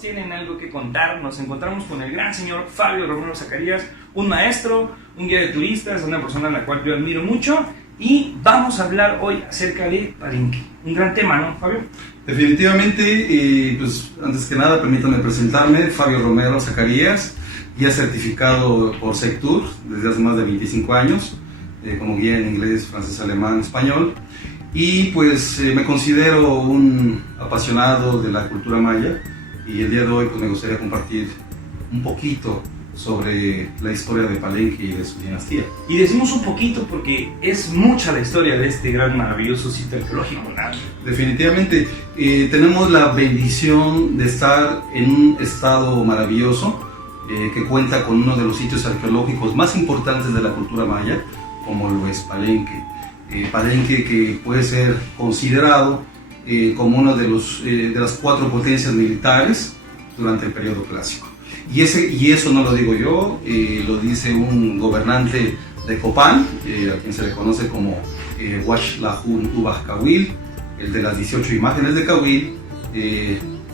todos tienen algo que contar. Nos encontramos con el gran señor Fabio Romero Zacarías, un maestro, un guía de turistas, una persona a la cual yo admiro mucho. Y vamos a hablar hoy acerca de Palenque. Un gran tema, ¿no, Fabio? Definitivamente, pues antes que nada, permítanme presentarme, Fabio Romero Zacarías, guía certificado por Sectur desde hace más de 25 años, como guía en inglés, francés, alemán, español. Y pues me considero un apasionado de la cultura maya y el día de hoy pues, me gustaría compartir un poquito sobre la historia de Palenque y de su dinastía. Y decimos un poquito porque es mucha la historia de este gran maravilloso sitio arqueológico, ¿no? Definitivamente, tenemos la bendición de estar en un estado maravilloso que cuenta con uno de los sitios arqueológicos más importantes de la cultura maya, como lo es Palenque. Palenque que puede ser considerado como uno de las 4 potencias militares durante el periodo clásico. Y eso no lo digo yo, lo dice un gobernante de Copán, a quien se le conoce como Huachlahun Ubaj Cahuil, el de las 18 imágenes de Cahuil.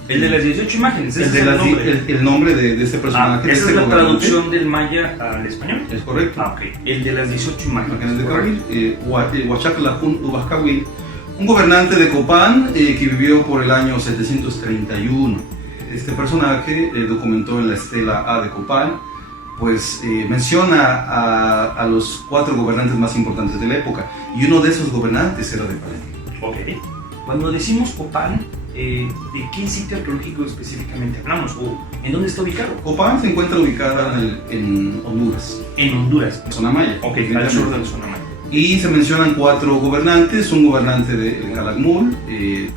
El de las 18 imágenes, ese es el nombre de este personaje. Esa es la traducción del maya al español. Es correcto. Ok. El de las 18 imágenes de Cahuil, Huachlahun Ubaj Cahuil, un gobernante de Copán que vivió por el año 731. Este personaje documentó en la estela A de Copán, pues menciona a los 4 gobernantes más importantes de la época, y uno de esos gobernantes era de Palenque. Ok. Cuando decimos Copán, ¿de qué sitio arqueológico específicamente hablamos? ¿O en dónde está ubicado? Copán se encuentra ubicada en Honduras. En Honduras. Zona maya. Ok, al sur de la zona maya. Y se mencionan 4 gobernantes, un gobernante de Calakmul,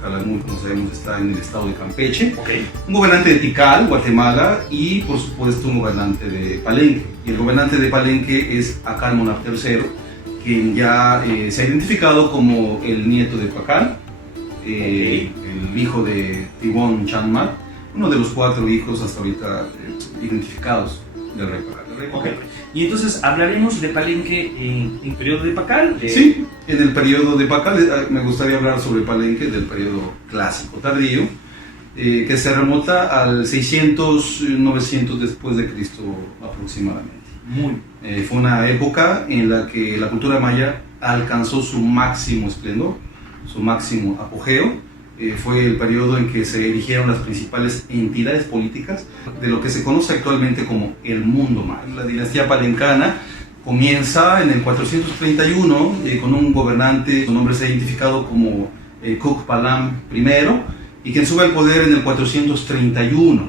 Calakmul como sabemos está en el estado de Campeche, okay. Un gobernante de Tikal, Guatemala, y por supuesto un gobernante de Palenque. Y el gobernante de Palenque es Akalmonaf III, quien ya se ha identificado como el nieto de Pacal, el hijo de Tibón Chanmat, uno de los 4 hijos hasta ahorita identificados del rey Pacal. Okay. Y entonces hablaremos de Palenque en el periodo de Pacal. Sí, en el periodo de Pacal me gustaría hablar sobre Palenque del periodo clásico tardío, que se remota al 600-900 después de Cristo aproximadamente. Fue una época en la que la cultura maya alcanzó su máximo esplendor, su máximo apogeo. Fue el periodo en que se erigieron las principales entidades políticas de lo que se conoce actualmente como el mundo maya. La dinastía palencana comienza en el 431 con un gobernante, su nombre se ha identificado como Cuc Palam I, y quien sube al poder en el 431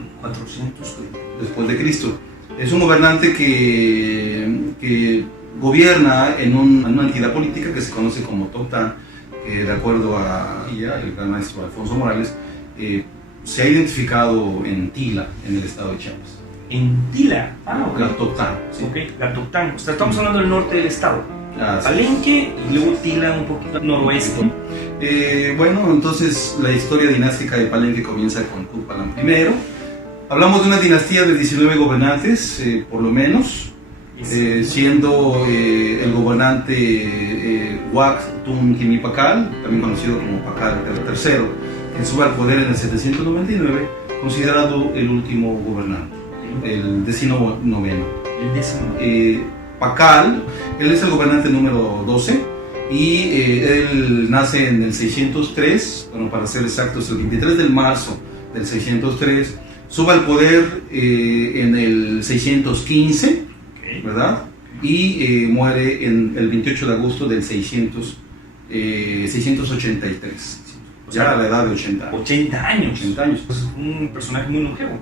después de Cristo. Es un gobernante que gobierna en una entidad política que se conoce como Toctán, que de acuerdo a ella, el gran maestro Alfonso Morales, se ha identificado en Tila, en el estado de Chiapas. ¿En Tila? Ok. La Toctán. Sí. Ok, la Toctán. O sea, estamos hablando del norte del estado. Palenque y luego Tila un poquito al noroeste. Bueno, entonces la historia dinástica de Palenque comienza con Cuc Palam I. Hablamos de una dinastía de 19 gobernantes, por lo menos. Siendo el gobernante Huac Tun Kimi Pacal, también conocido como Pacal III, quien sube al poder en el 799, considerado el último gobernante, el 19º. Pacal, él es el gobernante número 12 y él nace en el 603, bueno, para ser exactos, el 23 de marzo del 603, sube al poder en el 615, ¿verdad? Y muere el 28 de agosto del 683, ya a la edad de 80 años. 80 años. 80 años. Pues un personaje muy longevo.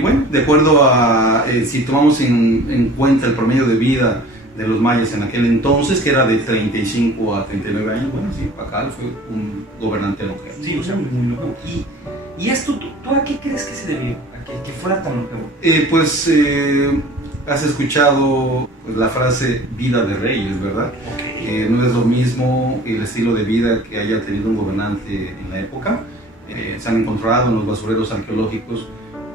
Bueno, de acuerdo a, si tomamos en cuenta el promedio de vida de los mayas en aquel entonces, que era de 35 a 39 años, bueno, sí, Pacal fue un gobernante longevo. Sí, o sea, muy longevo. ¿Y esto, tú a qué crees que se debió? ¿A que fuera tan longevo? Has escuchado la frase vida de reyes, ¿verdad? Okay. No es lo mismo el estilo de vida que haya tenido un gobernante en la época. Se han encontrado en los basureros arqueológicos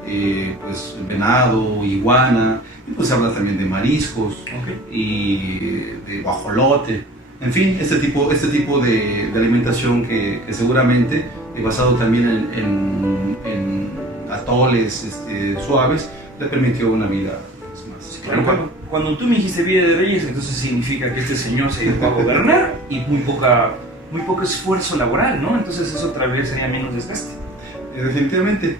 pues venado, iguana, y pues se habla también de mariscos, okay, y de guajolote. En fin, este tipo de alimentación que seguramente basado también en atoles suaves, le permitió una vida pues, más. Sí, claro, cuando tú me dijiste vida de reyes, entonces significa que este señor se dedicó a gobernar y muy poco esfuerzo laboral, ¿no? Entonces eso otra vez sería menos desgaste. Definitivamente.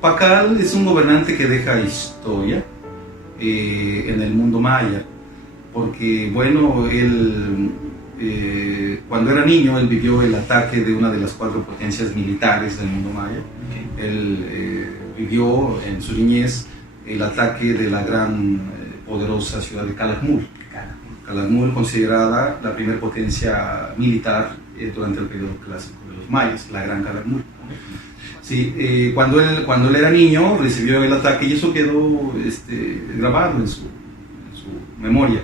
Pakal es un gobernante que deja historia en el mundo maya, porque bueno, él cuando era niño él vivió el ataque de una de las 4 potencias militares del mundo maya. Okay. Él vivió en su niñez el ataque de la gran poderosa ciudad de Calakmul. Calakmul, considerada la primera potencia militar durante el periodo clásico de los mayas, la gran Calakmul. Sí, cuando él era niño recibió el ataque y eso quedó grabado en su memoria.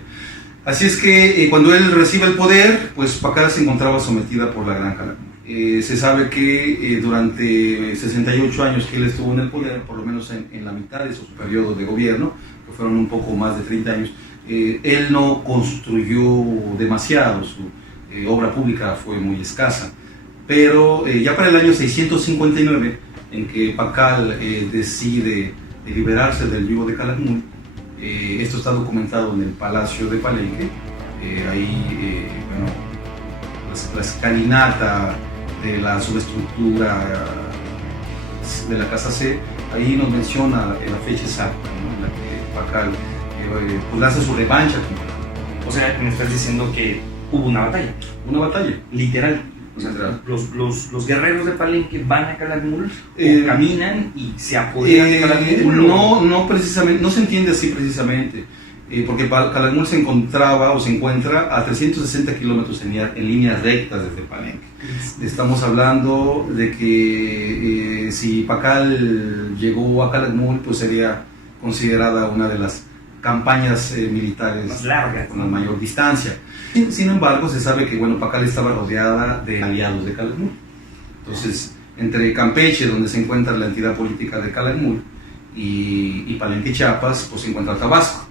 Así es que cuando él recibe el poder, pues Pakal se encontraba sometida por la gran Calakmul. Se sabe que durante 68 años que él estuvo en el poder, por lo menos en la mitad de su periodo de gobierno, que fueron un poco más de 30 años, él no construyó demasiado, su obra pública fue muy escasa. Pero ya para el año 659, en que Pakal decide liberarse del yugo de Calakmul, esto está documentado en el Palacio de Palenque, ahí bueno, la escalinata de la subestructura de la Casa C, ahí nos menciona la fecha exacta, ¿no? En la que Pakal pues hace su revancha. O sea, me estás diciendo que hubo una batalla. Una batalla. Literal. O sea, los guerreros de Palenque van a Calakmul, caminan y se apoderan de Calakmul. No precisamente, no se entiende así precisamente, porque Calakmul se encontraba o se encuentra a 360 kilómetros en líneas rectas desde Palenque. Estamos hablando de que si Pakal llegó a Calakmul, pues sería considerada una de las campañas militares más largas, con la mayor distancia. Sin embargo, se sabe que bueno, Pakal estaba rodeada de aliados de Calakmul. Entonces, entre Campeche, donde se encuentra la entidad política de Calakmul, y Palenque, Chiapas, pues se encuentra Tabasco.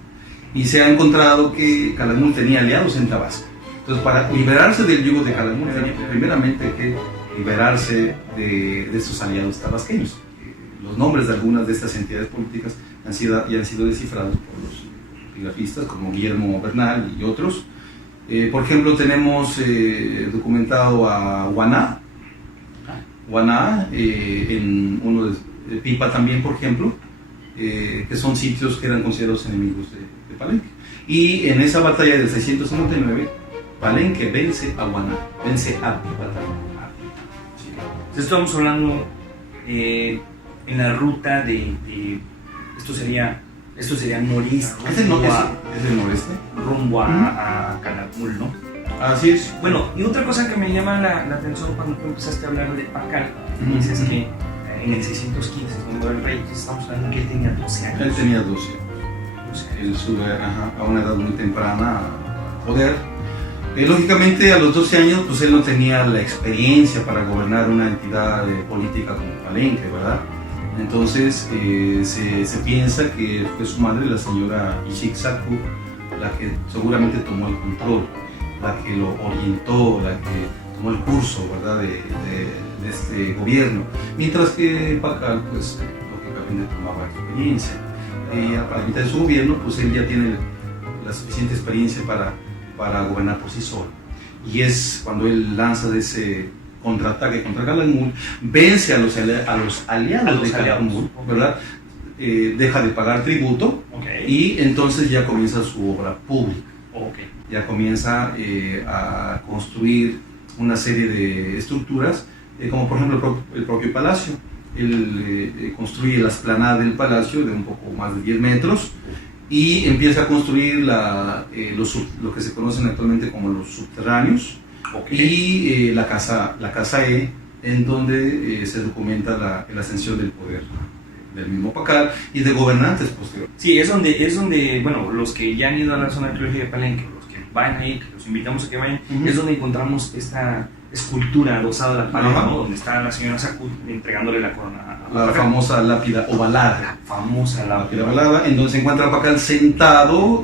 Y se ha encontrado que Calakmul tenía aliados en Tabasco. Entonces, para liberarse del yugo de Calakmul, tenía primeramente que liberarse de estos aliados tabasqueños. Los nombres de algunas de estas entidades políticas ya han sido descifrados por los epigrafistas como Guillermo Bernal y otros. Por ejemplo, tenemos documentado a Huaná, en uno de Pipa también, por ejemplo, que son sitios que eran considerados enemigos de Palenque. Y en esa batalla del 659, Palenque vence a Huaná, vence a Pipa también. Sí. Estamos hablando en la ruta de esto sería noreste. ¿Es el noreste? Rumbo a Calakmul, ¿no? Así es. Bueno, y otra cosa que me llama la atención cuando tú empezaste a hablar de Pakal, dices que en el 615, cuando el rey, estamos hablando que él tenía 12 años. Él tenía 12 años. Él sube a una edad muy temprana a poder. Lógicamente, a los 12 años, pues él no tenía la experiencia para gobernar una entidad política como Palenque, ¿verdad? Entonces se piensa que fue su madre, la señora Ishiksaku, la que seguramente tomó el control, la que lo orientó, la que tomó el curso, ¿verdad? de este gobierno, mientras que Pakal, pues lógicamente tomaba experiencia. A la mitad de su gobierno, pues él ya tiene la suficiente experiencia para gobernar por sí solo. Y es cuando él lanza de ese contraataque contra Calakmul, vence a los aliados de Calakmul, ¿verdad? Deja de pagar tributo, y entonces ya comienza su obra pública. Ya comienza a construir una serie de estructuras, como por ejemplo el propio palacio. Él construye la explanada del palacio de un poco más de 10 metros y empieza a construir lo que se conocen actualmente como los subterráneos. Y la casa E, en donde se documenta la ascensión del poder del mismo Pakal y de gobernantes posteriores. Sí, es donde, bueno, los que ya han ido a la zona arqueológica de Palenque, los que vayan ahí, que los invitamos a que vayan, es donde encontramos esta escultura adosada a la pared, ¿no? Donde está la señora Sakut entregándole la corona a la famosa lápida ovalada. La famosa lápida ovalada, en donde se encuentra Pakal sentado,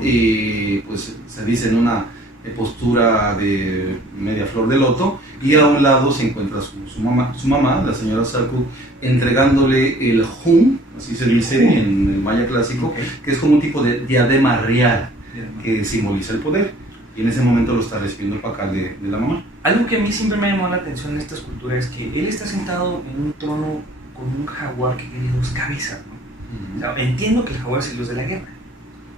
pues se dice en una postura de media flor de loto, y a un lado se encuentra su mamá, la señora Saku, entregándole el Hun, así se dice en el maya clásico, que es como un tipo de diadema real que simboliza el poder, y en ese momento lo está recibiendo el Pacal de la mamá. Algo que a mí siempre me llamó la atención en esta escultura es que él está sentado en un trono con un jaguar que tiene 2 cabezas, ¿no? O sea, entiendo que el jaguar es el dios de la guerra,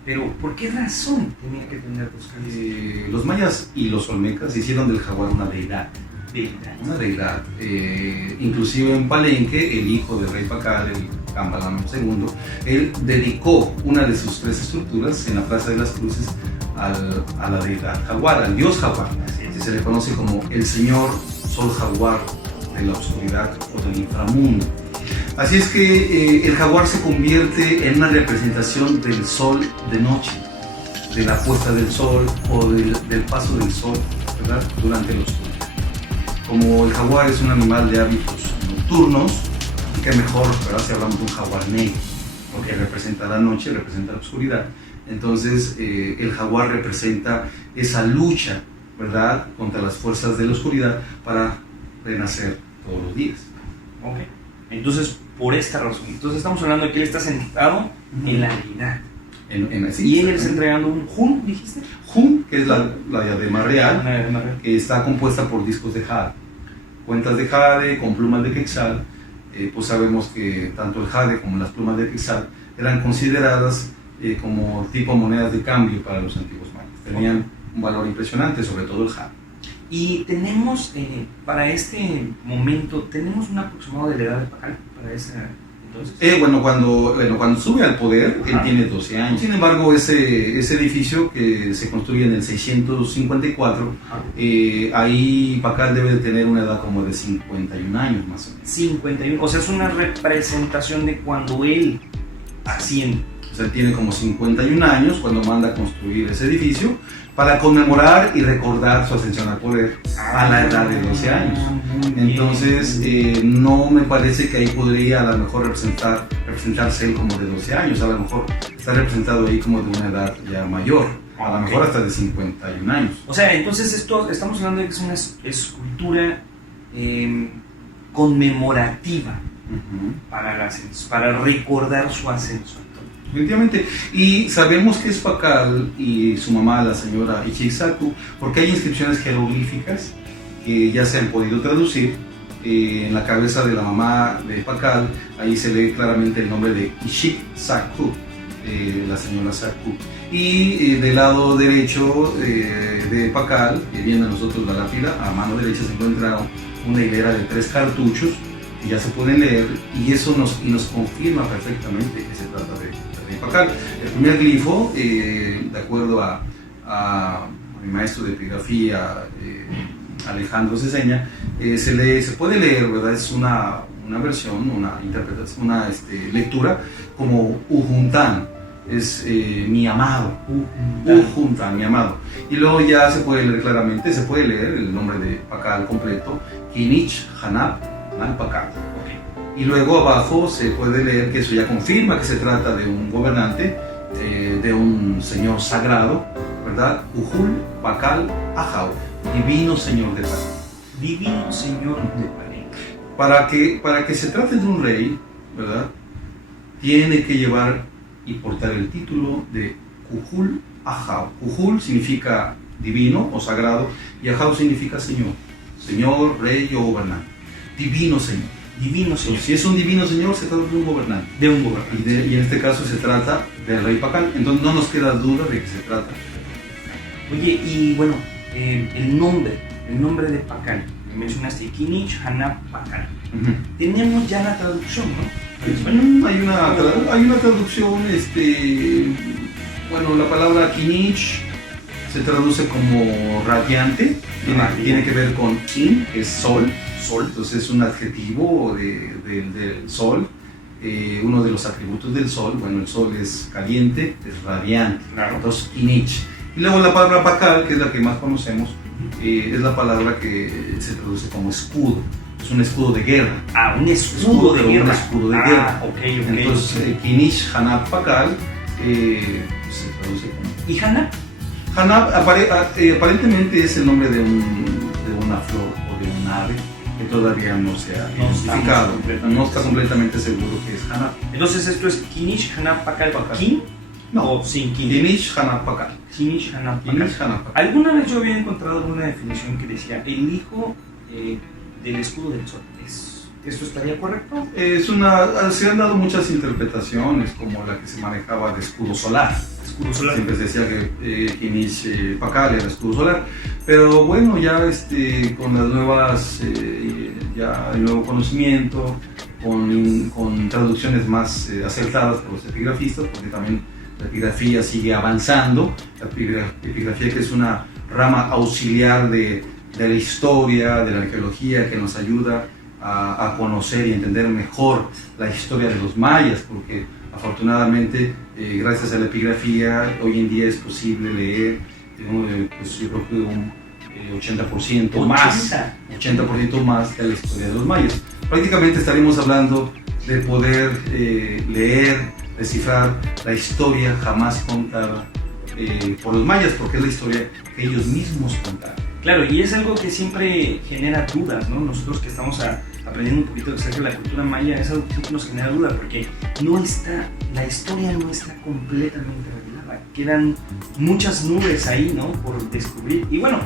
pero ¿por qué razón tenía que tener 2 cabezas? Los mayas y los olmecas hicieron del jaguar una deidad. Una deidad. Inclusive en Palenque, el hijo del rey Pacal, el Cambalán II, él dedicó una de sus 3 estructuras en la Plaza de las Cruces a la deidad jaguar, al dios jaguar, que se le conoce como el señor sol jaguar de la oscuridad o del inframundo. Así es que el jaguar se convierte en una representación del sol de noche, de la puesta del sol o del paso del sol, ¿verdad?, durante la oscuridad. Como el jaguar es un animal de hábitos nocturnos, qué mejor, ¿verdad?, si hablamos de un jaguar negro, porque representa la noche, representa la oscuridad. Entonces el jaguar representa esa lucha, ¿verdad?, contra las fuerzas de la oscuridad para renacer todos los días. Ok, entonces por esta razón, entonces estamos hablando de que él está sentado en la deidad. Y él está entregando un Hun, dijiste. Hun, que es la diadema real, que está compuesta por discos de jade, cuentas de jade con plumas de quetzal. Pues sabemos que tanto el jade como las plumas de quetzal eran consideradas como tipo monedas de cambio para los antiguos mayas. Tenían un valor impresionante, sobre todo el jade. Y tenemos, para este momento, tenemos un aproximado de la edad de Pacal para esa entonces. Cuando sube al poder, él tiene 12 años. Sin embargo, ese edificio que se construye en el 654, ahí Pacal debe de tener una edad como de 51 años más o menos. 51, o sea, es una representación de cuando él asciende. O sea, tiene como 51 años cuando manda a construir ese edificio para conmemorar y recordar su ascensión al poder a la edad de 12 años. Entonces, no me parece que ahí podría a lo mejor representarse él como de 12 años, a lo mejor está representado ahí como de una edad ya mayor, a lo mejor hasta de 51 años. O sea, entonces estamos hablando de que es una escultura conmemorativa para recordar su ascenso. Definitivamente, y sabemos que es Pacal y su mamá, la señora Ichiksaku, porque hay inscripciones jeroglíficas que ya se han podido traducir. En la cabeza de la mamá de Pacal, ahí se lee claramente el nombre de Ichiksaku, la señora Saku. Y del lado derecho de Pacal, que viene a nosotros a la fila, a mano derecha se encuentra una hilera de 3 cartuchos que ya se pueden leer, y eso nos confirma perfectamente que se trata de Pacal. El primer glifo, de acuerdo a mi maestro de epigrafía, Alejandro Ceseña, se puede leer, ¿verdad? Es una versión, una interpretación, una lectura como Ujuntán, es mi amado, Ujuntán, mi amado. Y luego ya se puede leer claramente, se puede leer el nombre de Pacal completo, Kinich Hanap Nal Pacal. Y luego abajo se puede leer que eso ya confirma que se trata de un gobernante, de un señor sagrado, ¿verdad? Ujul Pacal Ajau, divino señor de Palenque. Divino señor de Palenque. Para que se trate de un rey, ¿verdad?, tiene que llevar y portar el título de Ujul Ajau. Ujul significa divino o sagrado, y Ajau significa señor, rey o gobernante. Divino señor. Divino señor. Si es un divino señor, se trata de un gobernante. De un gobernante. Y en este caso se trata del rey Pacal. Entonces no nos queda duda de que se trata. Oye, y bueno, el nombre de Pacal, me mencionaste Kinich Hanap Pacal. Tenemos ya la traducción, ¿no? Hay una traducción, la palabra Kinich se traduce como radiante, tiene que ver con kin, que es sol, entonces es un adjetivo del sol, uno de los atributos del sol. Bueno, el sol es caliente, es radiante, entonces Kinich. Y luego la palabra Pacal, que es la que más conocemos, es la palabra que se traduce como escudo. Es un escudo de guerra. Un escudo de guerra. Un escudo de guerra. Okay. Entonces, Kinich Hanap Pacal se traduce como. ¿Y Hanap? Hanap aparentemente es el nombre de una flor o de un ave que todavía no se ha identificado. No está completamente seguro que es Hanap. Entonces esto es Kinish Hanap Pakal Kin No. o sin Kin. Kinish Hanap Pakal. Kinish Hanap Pakal. Kinish Hanap Pakal. Alguna vez yo había encontrado una definición que decía el hijo del escudo del sol. ¿Esto estaría correcto? Se han dado muchas interpretaciones, como la que se manejaba de escudo solar. Escudo solar. Siempre se decía que Kinish Pakal era escudo solar. Pero bueno, ya con las nuevas, ya el nuevo conocimiento, con traducciones más acertadas por los epigrafistas, porque también la epigrafía sigue avanzando. La epigrafía, que es una rama auxiliar de la historia, de la arqueología, que nos ayuda a conocer y entender mejor la historia de los mayas, porque afortunadamente gracias a la epigrafía hoy en día es posible leer pues yo creo que un 80% más de la historia de los mayas. Prácticamente estaremos hablando de poder leer, descifrar la historia jamás contada por los mayas, porque es la historia que ellos mismos contaron. Claro, y es algo que siempre genera dudas, ¿no? Nosotros que estamos aprendiendo un poquito acerca de la cultura maya, es algo que siempre nos genera dudas, porque la historia no está completamente revelada. Quedan muchas nubes ahí, ¿no? Por descubrir. Y bueno,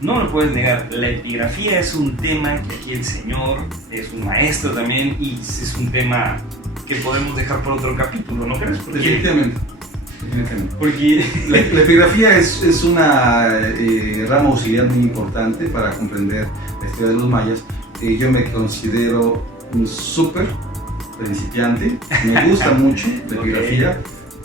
no lo puedes negar, la epigrafía es un tema que aquí el señor es un maestro también, y es un tema que podemos dejar por otro capítulo, ¿no crees? Definitivamente. Porque la epigrafía es una rama auxiliar muy importante para comprender la historia de los mayas. Yo me considero un súper principiante, me gusta mucho la epigrafía,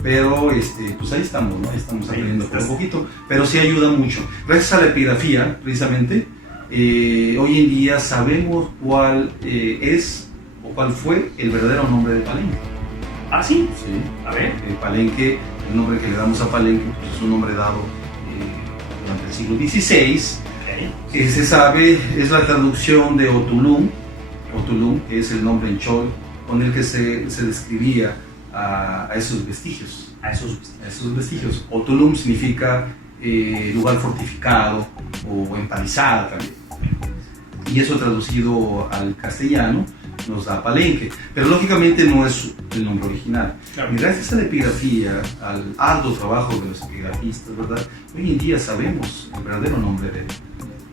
pero pues ahí estamos, ¿no? Ahí estamos aprendiendo un poquito, pero sí ayuda mucho. Gracias a la epigrafía, precisamente, hoy en día sabemos cuál es o cuál fue el verdadero nombre de Palenque. ¿Ah, sí? Sí. A ver. Palenque, el nombre que le damos a Palenque, pues es un nombre dado durante el siglo XVI. Que se sabe es la traducción de Otulum, que es el nombre en chol con el que se describía a esos vestigios. A esos vestigios. Otulum significa lugar fortificado o empalizada también. Y eso traducido al castellano nos da Palenque, pero lógicamente no es el nombre original. Claro. Y gracias a la epigrafía, al arduo trabajo de los epigrafistas, ¿verdad? Hoy en día sabemos el verdadero nombre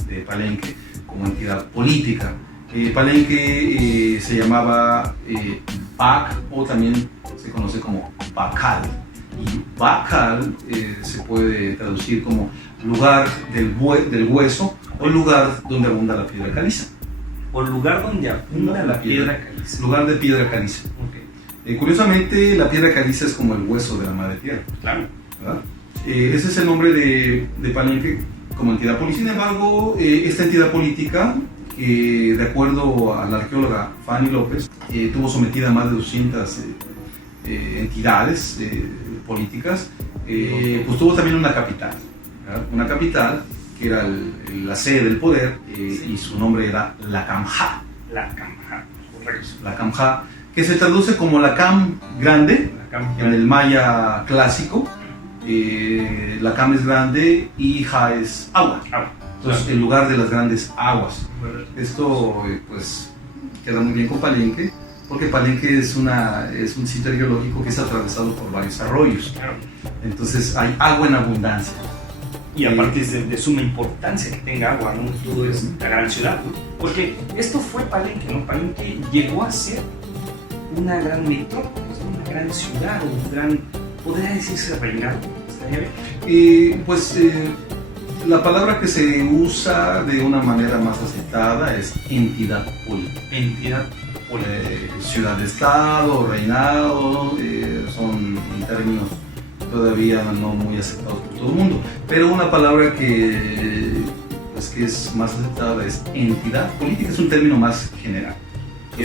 de Palenque como entidad política. Palenque se llamaba Pac, o también se conoce como Bacal. Y Bacal se puede traducir como lugar del hueso o lugar donde abunda la piedra caliza. O lugar donde abunda la piedra caliza. Lugar de piedra caliza. Okay. Curiosamente, la piedra caliza es como el hueso de la madre tierra. Claro. ¿Verdad? Ese es el nombre de Palenque como entidad política. Sin embargo, esta entidad política, de acuerdo a la arqueóloga Fanny López, tuvo sometida a más de 200 entidades políticas, pues tuvo también una capital, ¿verdad? Una capital que era la sede del poder, y su nombre era Lacamha. Lacamha, correcto. Lacamha, que se traduce como Lacam grande en el maya clásico. Lacam es grande y Ja es agua. Entonces, el lugar de las grandes aguas. Esto pues queda muy bien con Palenque, porque Palenque es un sitio arqueológico que es atravesado por varios arroyos. Entonces hay agua en abundancia. Y aparte es de suma importancia que tenga agua, ¿no? Todo es una gran ciudad. Porque esto fue Palenque, ¿no? Palenque llegó a ser una gran metrópolis, una gran ciudad, un gran, podría decirse, reinado. ¿Estaría bien? La palabra que se usa de una manera más aceptada es entidad política. Entidad política. Ciudad-estado, reinado, son términos todavía no muy aceptados por todo el mundo, pero una palabra que es más aceptada es entidad política, es un término más general.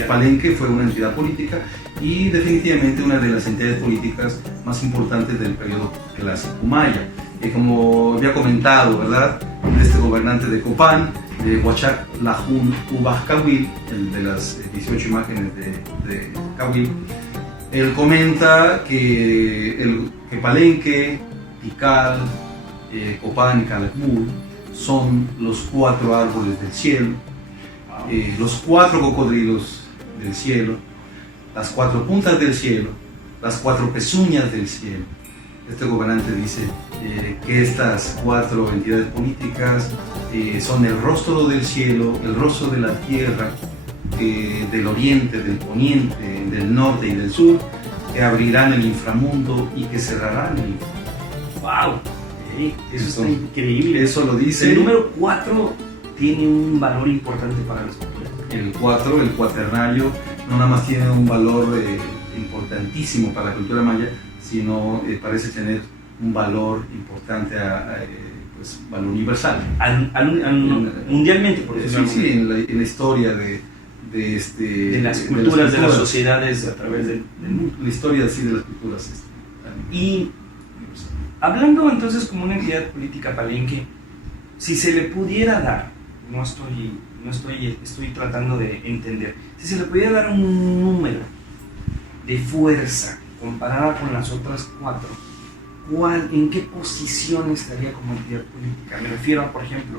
Palenque fue una entidad política y definitivamente una de las entidades políticas más importantes del periodo clásico maya. Como había comentado, ¿verdad?, este gobernante de Copán, de Huachac Lajún Ubaj Cahuil, el de las 18 imágenes de Cahuil, él comenta que Palenque, Tikal, Copán y Calakmul son los 4 árboles del cielo, los 4 cocodrilos del cielo, las 4 puntas del cielo, las 4 pezuñas del cielo. Este gobernante dice que estas 4 entidades políticas son el rostro del cielo, el rostro de la tierra, del oriente, del poniente, del norte y del sur, que abrirán el inframundo y que cerrarán el inframundo. ¡Wow! Eso está increíble. Eso lo dice. El número 4 tiene un valor importante para las culturas. El 4, el cuaternario, no nada más tiene un valor importantísimo para la cultura maya, sino parece tener un valor importante, pues, valor universal. Mundialmente, por decirlo sí, en la historia de las culturas, de las sociedades a través del mundo. La historia sí de las culturas. Y hablando entonces como una entidad política Palenque, si se le pudiera dar, estoy tratando de entender, si se le pudiera dar un número de fuerza comparada con las otras 4, ¿en qué posición estaría como entidad política? Me refiero a, por ejemplo,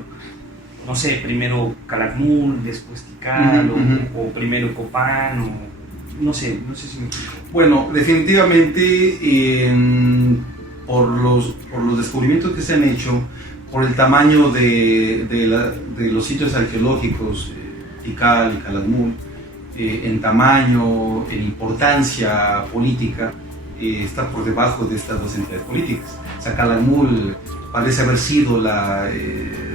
no sé, primero Calakmul, después Tikal, o primero Copán, o no sé si me explico. Bueno, definitivamente por los descubrimientos que se han hecho, por el tamaño de los sitios arqueológicos, Tikal y Calakmul, en tamaño, en importancia política, está por debajo de estas 2 entidades políticas. O sea, Calakmul parece haber sido la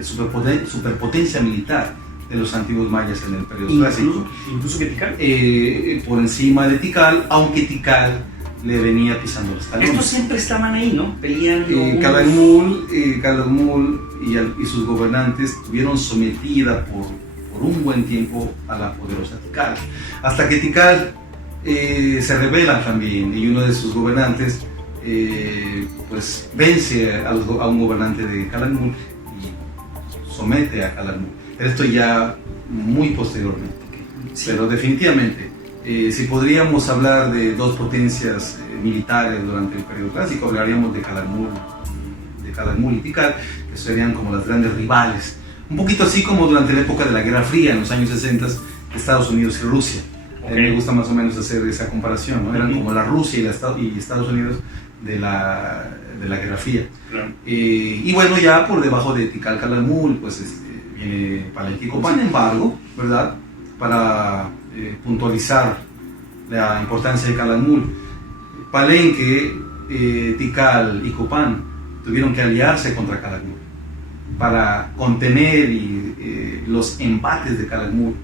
superpotencia militar de los antiguos mayas en el periodo clásico. Incluso que Tikal. Por encima de Tikal, aunque Tikal le venía pisando los talones. Estos siempre estaban ahí, ¿no? Peleando. Calakmul y sus gobernantes estuvieron sometida por un buen tiempo a la poderosa Tikal. Hasta que Tikal se rebela también, y uno de sus gobernantes pues vence a un gobernante de Calakmul y somete a Calakmul. Esto ya muy posteriormente. Sí. Pero definitivamente, si podríamos hablar de 2 potencias militares durante el periodo clásico, hablaríamos de Calakmul y Tikal, que serían como las grandes rivales. Un poquito así como durante la época de la Guerra Fría, en los años 60, Estados Unidos y Rusia. Okay. Me gusta más o menos hacer esa comparación, ¿no? Eran como la Rusia y Estados Unidos de la Guerra Fría. Claro. Y bueno, ya por debajo de Tikal, Calakmul, pues viene Palenque y Copán. Sin embargo, ¿verdad? Para puntualizar la importancia de Calakmul, Palenque, Tikal y Copán tuvieron que aliarse contra Calakmul para contener los embates de Calakmul,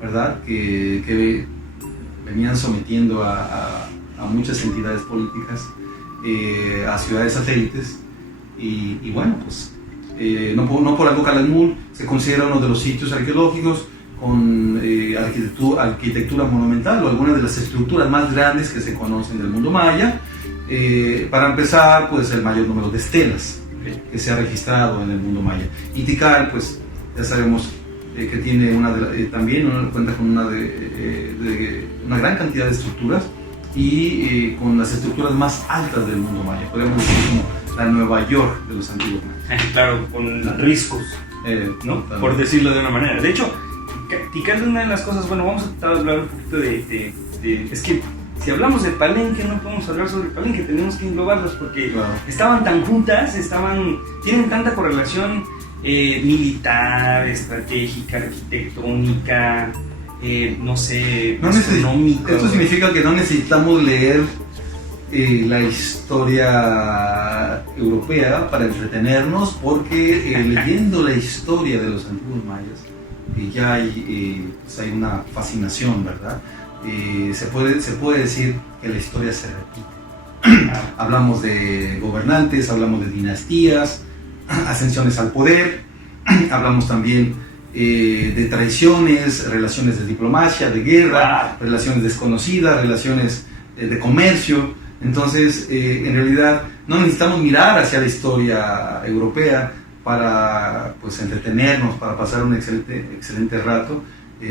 ¿verdad? Que venían sometiendo a muchas entidades políticas, a ciudades satélites, y bueno, pues no por algo Calakmul se considera uno de los sitios arqueológicos con arquitectura monumental, o algunas de las estructuras más grandes que se conocen del mundo maya. Para empezar, pues el mayor número de estelas que se ha registrado en el mundo maya. Y Tikal, pues ya sabemos que tiene cuenta con una gran cantidad de estructuras, y con las estructuras más altas del mundo maya, podríamos decir como la Nueva York de los antiguos mayas. Claro, con riscos, ¿no? Por decirlo de una manera. De hecho, Tikal es una de las cosas, bueno, vamos a tratar de hablar un poquito de es que si hablamos de Palenque no podemos hablar sobre Palenque, tenemos que englobarlos porque claro, estaban tan juntas, tienen tanta correlación militar, estratégica, arquitectónica, no sé, astronómica. Esto significa que no necesitamos leer la historia europea para entretenernos, porque leyendo la historia de los antiguos mayas ya hay una fascinación, ¿verdad? Se puede decir que la historia se repite. Hablamos de gobernantes, hablamos de dinastías, ascensiones al poder, hablamos también de traiciones, relaciones de diplomacia, de guerra, relaciones desconocidas, relaciones de comercio. Entonces, en realidad, no necesitamos mirar hacia la historia europea para pues entretenernos, para pasar un excelente rato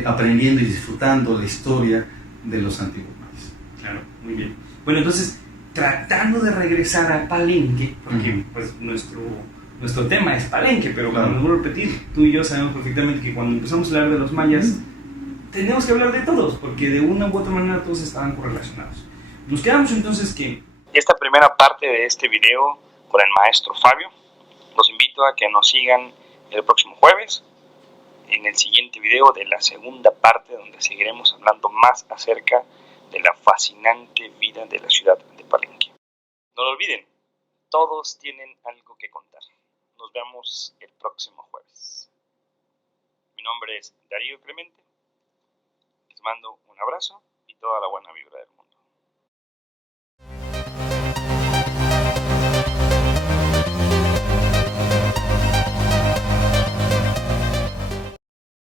aprendiendo y disfrutando la historia de los antiguos mayas. Claro, muy bien. Bueno, entonces, tratando de regresar a Palenque, porque pues nuestro tema es Palenque, pero Claro. como les vuelvo a repetir, tú y yo sabemos perfectamente que cuando empezamos a hablar de los mayas, tenemos que hablar de todos, porque de una u otra manera todos estaban correlacionados. Nos quedamos entonces que esta primera parte de este video con el maestro Fabio. Los invito a que nos sigan el próximo jueves en el siguiente video de la segunda parte, donde seguiremos hablando más acerca de la fascinante vida de la ciudad de Palenque. No lo olviden, todos tienen algo que contar. Nos vemos el próximo jueves. Mi nombre es Darío Clemente. Les mando un abrazo y toda la buena vibra del mundo.